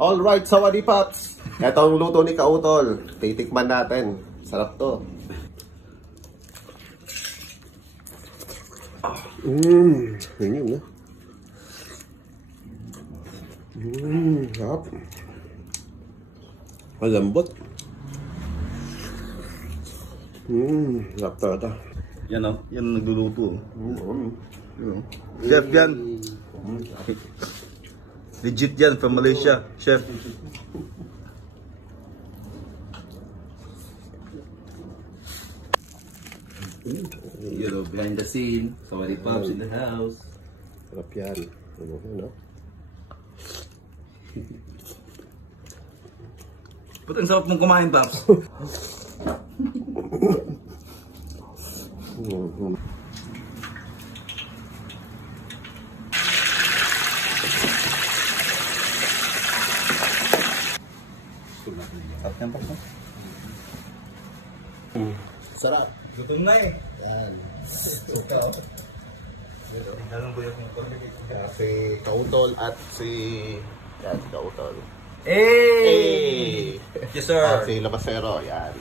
Alright, Sawadi Pops. Ito ang luto ni Kautol. Titikman natin. Sarap to. Yun na. Sarap. Malambot. Sarap talaga. Yan o, yan ang nagluluto. Chef yan. Legit yan, from Malaysia, chef. You know, behind the scene, Sawadi Pops in the house. Sarap yan. Ano? Ba't ang sarap mong kumain, Pops? Sarap yan, Pops. Sarap. Gutom na eh. Yan. Ikaw. Anong buyak mo ko? Si Kautol at si... Yan, si Kautol. Hey! Yes, sir. At si Labasero. Yan.